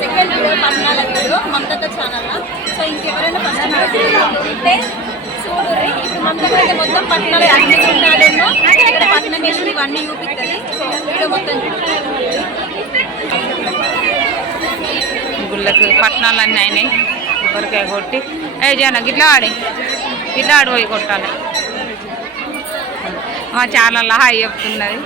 Second పట్టణాల video Mamata ఛానల్లో. So ఇంకెవరైనా ఫస్ట్ ఉంటే చూడండి. ఇప్పుడు మమతా అయితే మొత్తం పట్టణాలు అన్ని గుండాలను ఇక్కడ పట్టణమేశ్వరి ఇవన్నీ చూపిస్తుంది. వీడియో మొత్తం గుళ్ళకి పట్టణాలు అన్నీ అయినాయి. కొబ్బరికాయ కొట్టి జన గిట్లా ఆడి పోయి కొట్టాలి. మా ఛానల్లో హాయ్ చెప్తున్నది.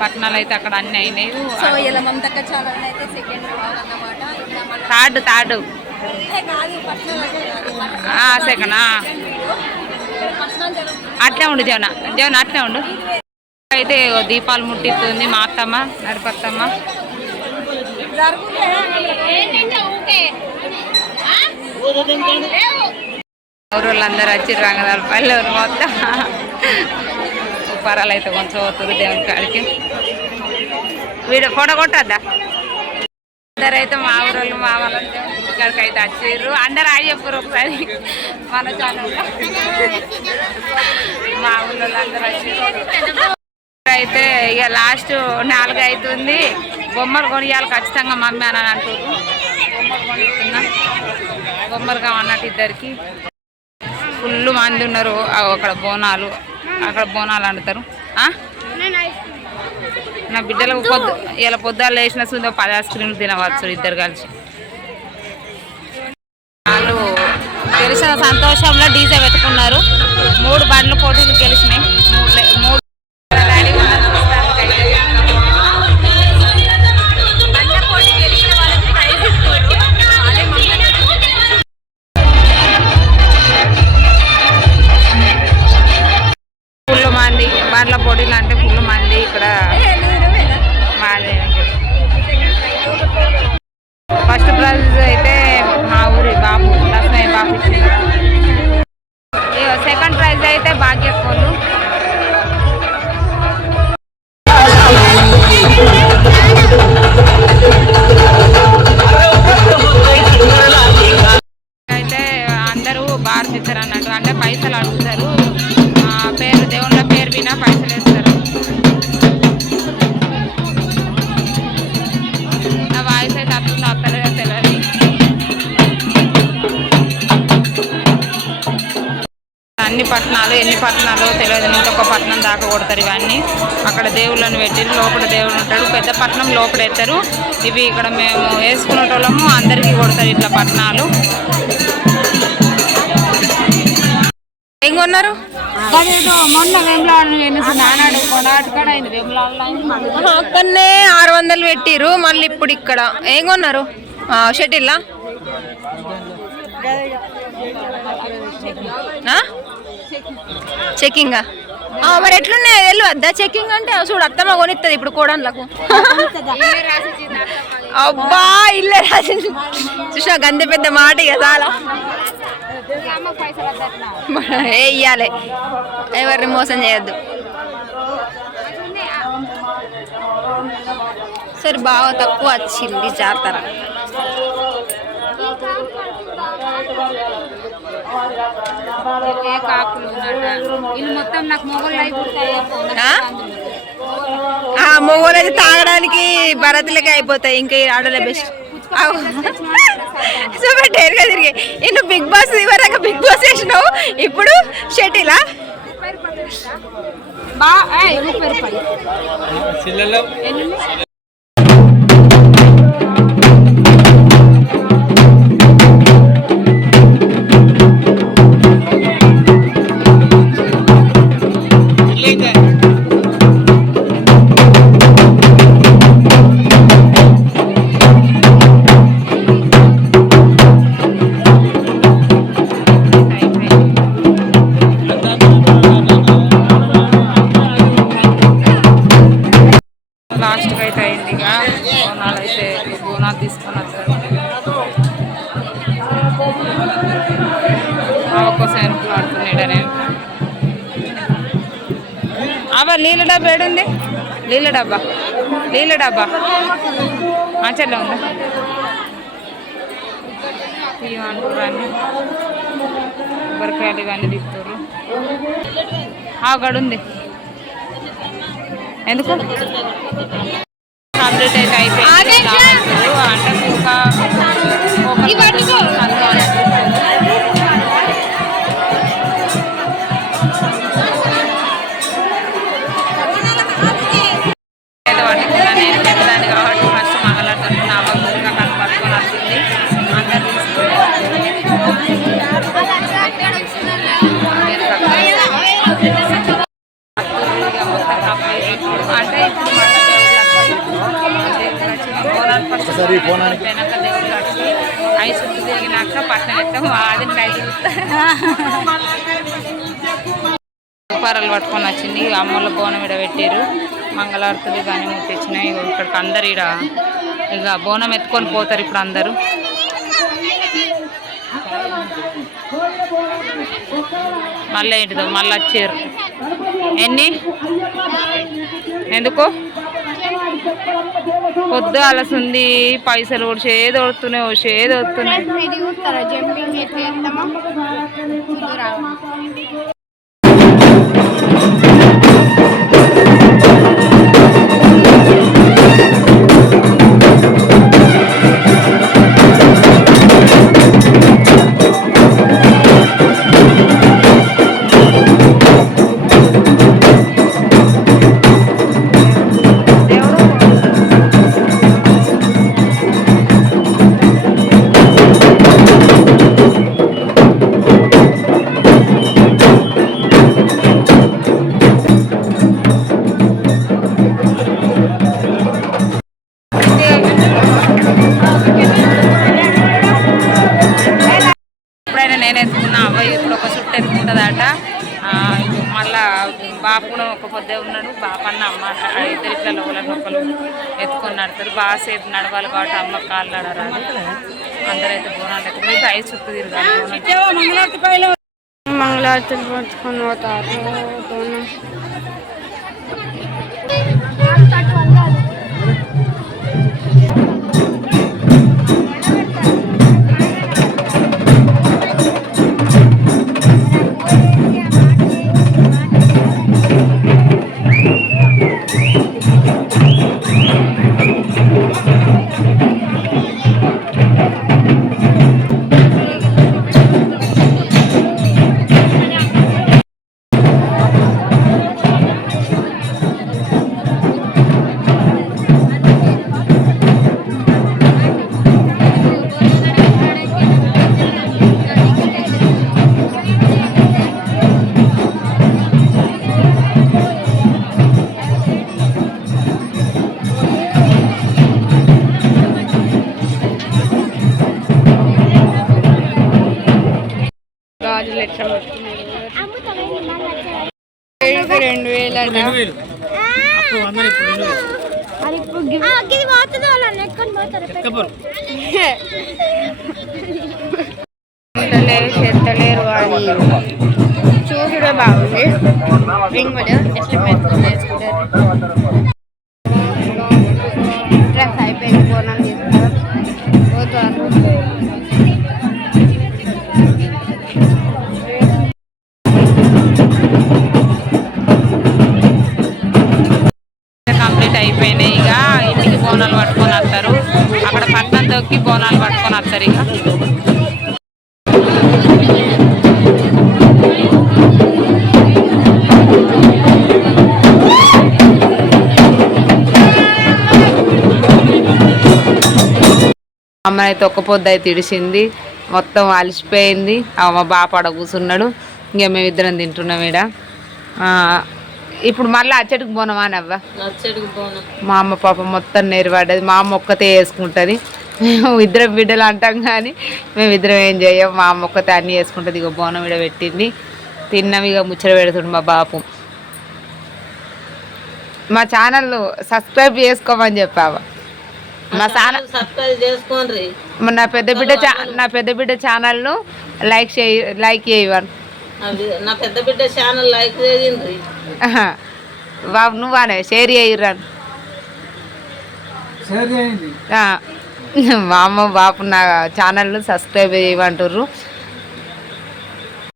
పట్టణాలు అయితే అక్కడ అన్ని అయినాయి. సో ఇలా మమతా ఛానల్ అయితే సెకండ్ అన్నమాట. థర్డ్ సెకండ్ అట్లే ఉండు జవన అట్లే ఉండు. అయితే దీపాలు ముట్టిస్తుంది మా అత్తమ్మ నడిపత్తమ్మ. ఊరోళ్ళందరూ వచ్చి రంగదాల పల్లె మొత్తం పరాలు అయితే కొంచెం పోతుంది దేవుని కాడికి. వీడియో ఫోటో కొట్టద్దా? అందరైతే మా ఊరోళ్ళు మా వాళ్ళని దేవుని కాడికి అయితే వచ్చిర్రు. అందరు ఆగి చెప్పారు ఒకసారి మన ఛానల్. మా ఊళ్ళో అందరూ వచ్చిర్రు. అయితే ఇక లాస్ట్ 4 అవుతుంది. బొమ్మలు కొనియాలి ఖచ్చితంగా మమ్మీ అని అంటారు. బొమ్మలు కొనిస్తున్నా. బొమ్మలు కావన్నట్టు ఇద్దరికి. ఫుల్ మంది ఉన్నారు. అక్కడ బోనాలు వండుతారు. నా బిడ్డలకు ఇలా పొద్దున్న లేచిన సుందో 10 ఐస్ క్రీమ్లు తినవచ్చు ఇద్దరు కలిసి. వాళ్ళు గెలిచిన సంతోషంలో డీజే పెట్టుకున్నారు. 3 బండ్లు పోటీలు గెలిచినాయి. 3 బండ్ల పోటీలు అంటే ఫుల్ మంది ఇక్కడ. ఫస్ట్ ప్రైజ్ అయితే మా ఊరి బాబు లక్ష్మయ్య బాబు ఇచ్చింది. సెకండ్ ప్రైజ్ అయితే భాగ్యకోళ్ళు. అయితే అందరూ భారతిస్తారు అన్నట్టు. అంటే పైసలు అడుగుతారు. పేరు దేవుళ్ళ పేరు వినా పైసలు వేస్తారు. నా వాయిస్ అయితే అత్తలేదో తెలియదు. ఎన్ని పట్టణాలు తెలియదు. ఇంకొక పట్టణం దాకా కొడతారు ఇవన్నీ. అక్కడ దేవుళ్ళని పెట్టి లోపల దేవుడు ఉంటాడు. పెద్ద పట్టణం లోపల ఎత్తారు. ఇవి ఇక్కడ మేము వేసుకునేటోళ్ళము అందరికీ కొడతారు ఇట్లా పట్టణాలు. ఏం కొన్నారు? మొన్న అక్కడనే 600 పెట్టిరు. మళ్ళీ ఇప్పుడు ఇక్కడ ఏం కొన్నారు? షటిల్లా చెకింగా మరి ఎట్లున్నాయి తెలియద్దా? చెకింగ్ అంటే చూడు అత్తమ్మ కొనిస్తుంది ఇప్పుడు కోడన్లకు. అబ్బా ఇల్లే రాసి చూసా గంత పెద్ద మాట ఇక చాలా ఇయ్యాలి. ఎవరిని మోసం చేయొద్దు. సరే బాగా తక్కువ వచ్చింది జాతర. మొగోళ్ళు అయితే తాగడానికి భరతులకే అయిపోతాయి. ఇంకా ఆడలే బెస్ట్. చూపెట్టారు కదా తిరిగి. నువ్వు బిగ్ బాస్ ఇవరకు బిగ్ బాస్ వేసినావు. ఇప్పుడు షటిలా లాస్ట్కి అయితే అయింది. ఇక బోనాలు అయితే బోనాలు తీసుకొని వస్తారు. ఒక్కోసారి ఆడుతున్నాడనే అబ్బా నీళ్ళ డబ్బా ఏడుంది? నీళ్ళ డబ్బా మంచిగా ఉందా? తీయమంటారు కొబ్బరికాయలు ఇవన్నీ తిప్పుతారు. గడుంది ఎందుకు కంప్లీట్ అయితే అయిపోయింది. అంటే నేను పెద్దదాన్ని కాబట్టి ఫస్ట్ మంగళారతి నా ఇంకా కనపడుకొని వస్తుంది. అందరు అంటే ఇప్పుడు పోయినాక దేవుడు కట్టి 5 చుట్టూ తిరిగినాక పట్టణం ఎత్తాం. అది 5 పరాలు పట్టుకొని వచ్చింది. అమ్మల బోనం ఇడ పెట్టారు. మంగళారతులు కానీ ముట్టించినాయి. ఇక్కడికి అందరు ఇక బోనం ఎత్తుకొని పోతారు. ఇప్పుడు అందరూ మళ్ళీ ఏంటిదో మళ్ళీ వచ్చారు. ఎందుకు పొద్దు అలసింది. పైసలు ఏదో వస్తున్నాయి ఏదో వస్తున్నాయి. నేను ఎత్తుకున్నా. అబ్బాయి ఇప్పుడు ఒక చుట్టూ ఎత్తుకుంటుందట. మళ్ళా బాపు కూడా ఒక పొద్దే ఉన్నాడు. బాప అన్న అమ్మ ఇద్దరు ఇట్లా ఒకరు ఎత్తుకొని నడతారు. బాగా సేపు నడవాలి కాబట్టి అమ్మ కాళ్ళు నడరాలి. అందరైతే బోనాలు ఎత్తుకుని 5 చుట్టూ తిరగాలి. మంగళారతులు పట్టుకొని పోతారు. గాజులు ఎట్లా పట్టుకున్నారు? 2000 చెత్తలేరు. అది చూసుడే బాగుంది. రింగులు ఎట్లా పెట్టుకుంటారు. డ్రెస్ అయిపోయింది. బోనాలు తీసుకుంటారు పోతారు. అయిపోయినాయి. ఇక ఇంటికి బోనాలు పట్టుకొని వస్తారు. అక్కడ పట్టణం తొక్కి బోనాలు పట్టుకొని వస్తారు. ఇక అమ్మ అయితే ఒక్క పొద్దు అయితే ఇడిచింది. మొత్తం అలసిపోయింది. మా బాప ఆడ కూర్చున్నాడు. ఇంక మేమిద్దరం తింటున్నాం ఈడ. ఇప్పుడు మళ్ళీ అచ్చడికి బోనమా నవ్వ? మా అమ్మ పాప మొత్తం నేర్పడ్డది. మా అమ్మ ఒక్కతే వేసుకుంటుంది. మేము ఇద్దరం బిడ్డలు అంటాం కానీ మేమిద్దరం ఏం చేయం. మా అమ్మ ఒక్కతే అన్నీ వేసుకుంటుంది. ఇక బోనం ఇడ పెట్టింది. తిన్నాం. ఇక ముచ్చట పెడుతుంది మా బాపు. మా ఛానల్ సబ్స్క్రైబ్ చేసుకోమని చెప్పావా? మా ఛానల్ సబ్స్క్రైబ్ చేసుకోండి. నా పెద్ద బిడ్డ ఛానల్ను లైక్ చేయవను. నా పెద్ద బిడ్డ ఛానల్ లైక్ చేయండి బాబు. నువ్వానే షేర్ చేయరాను. మా అమ్మ బాపు నా ఛానల్ను సబ్స్క్రైబ్ చేయమంటుర్రు.